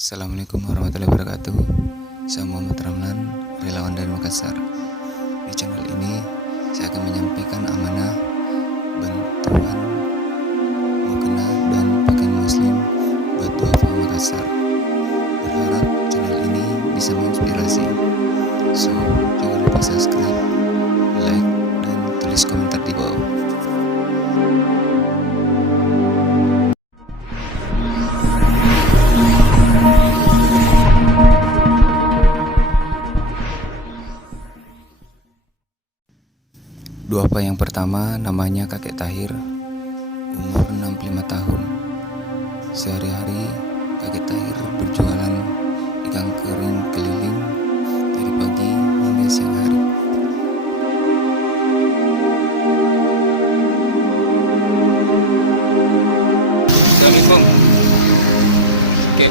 Assalamualaikum warahmatullahi wabarakatuh. Saya Muhammad Ramlan, relawan dari Makassar. Di channel ini saya akan menyampaikan amanah bantuan mukena dan pakaian muslim buat Duafa Makassar. Berharap channel ini bisa menginspirasi. So, jangan lupa subscribe, like, dan tulis komentar di bawah. Duafa yang pertama namanya Kakek Tahir, umur 65 tahun. Sehari-hari Kakek Tahir berjualan ikan kering keliling dari pagi hingga siang hari. Assalamualaikum. Oke.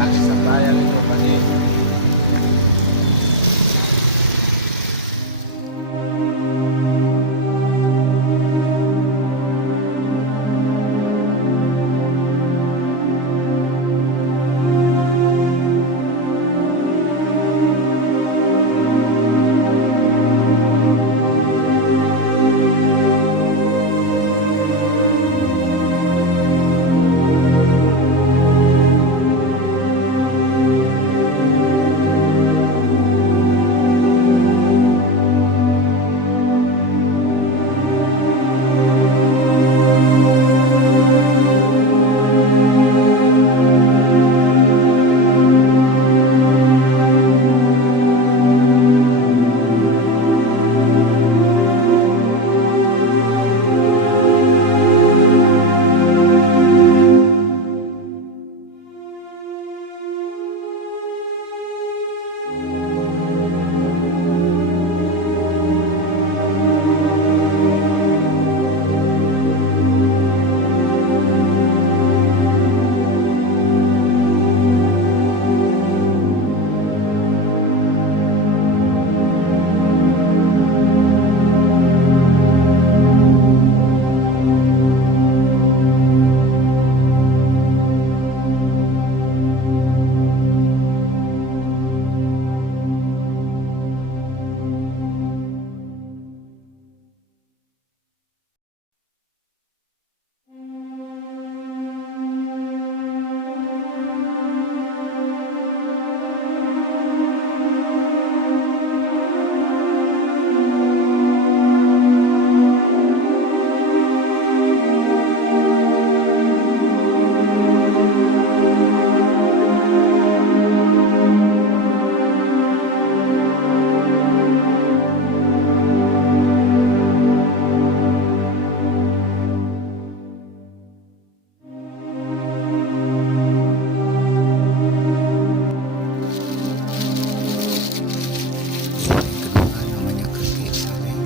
Kaki sembahyang itu pasti. Yang kedua namanya Kakek Saleh.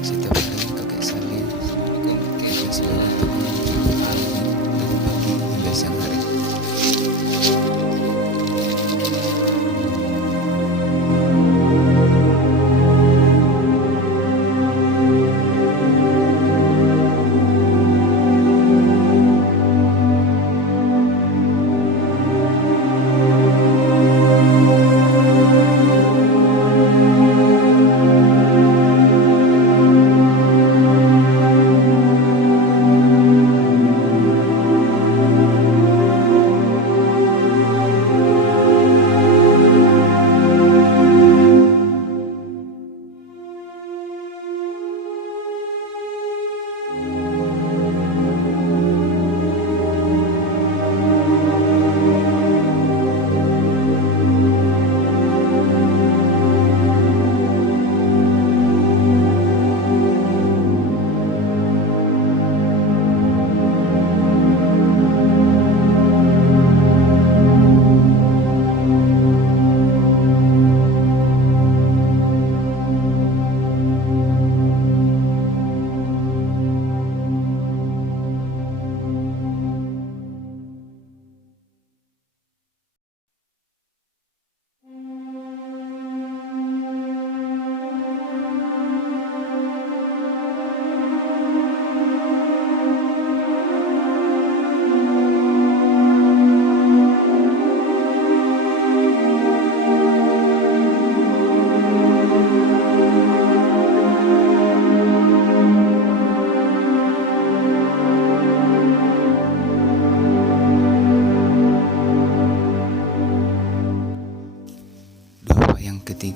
Setiap hari Kakek Saleh akan bekerja sebagai tukang keliling dari pagi hingga siang hari.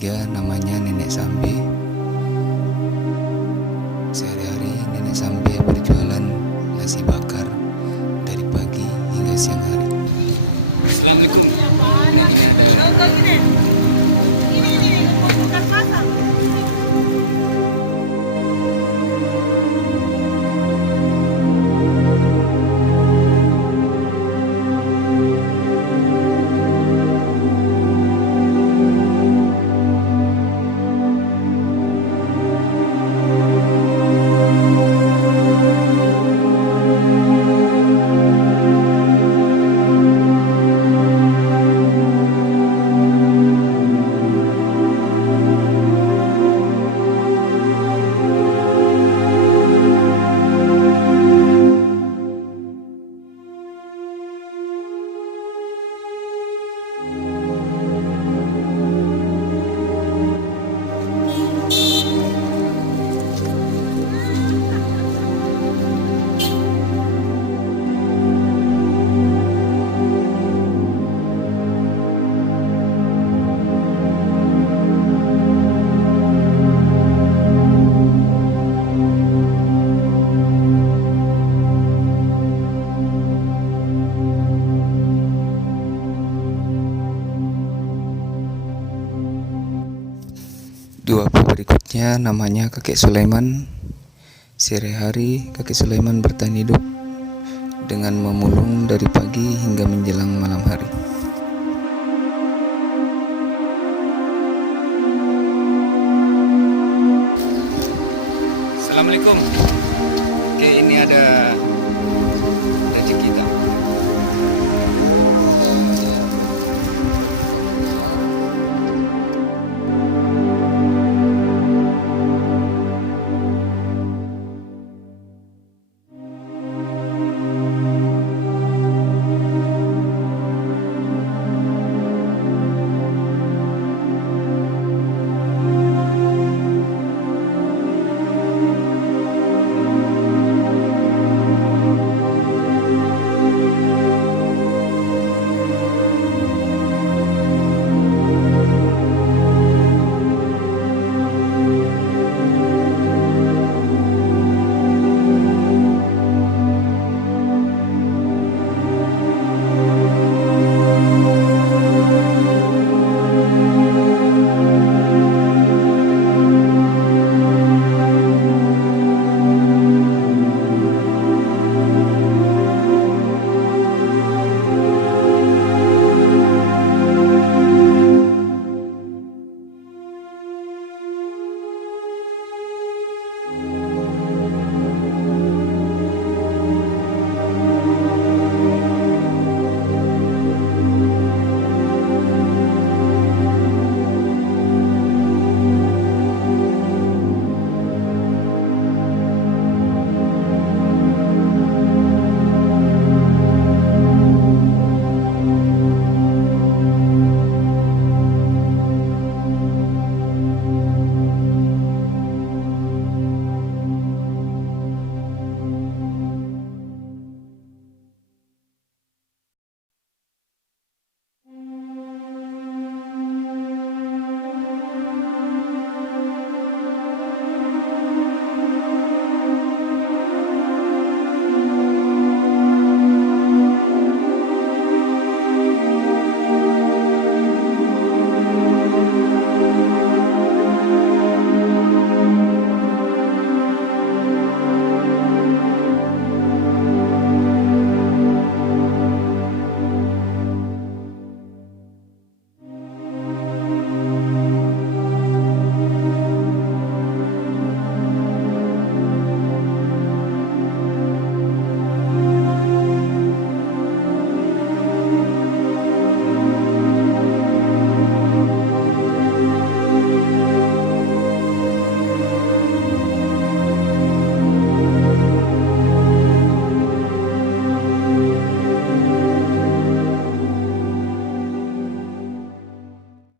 ketiga namanya Nenek Sambe. Sehari-hari Nenek Sambe berjualan nasi bakar dari pagi hingga siang hari. Assalamualaikum. Dua berikutnya namanya Kakek Sulaiman. Sehari-hari Kakek Sulaiman bertahan hidup dengan memulung dari pagi hingga menjelang malam hari. Assalamualaikum. Oke, ini ada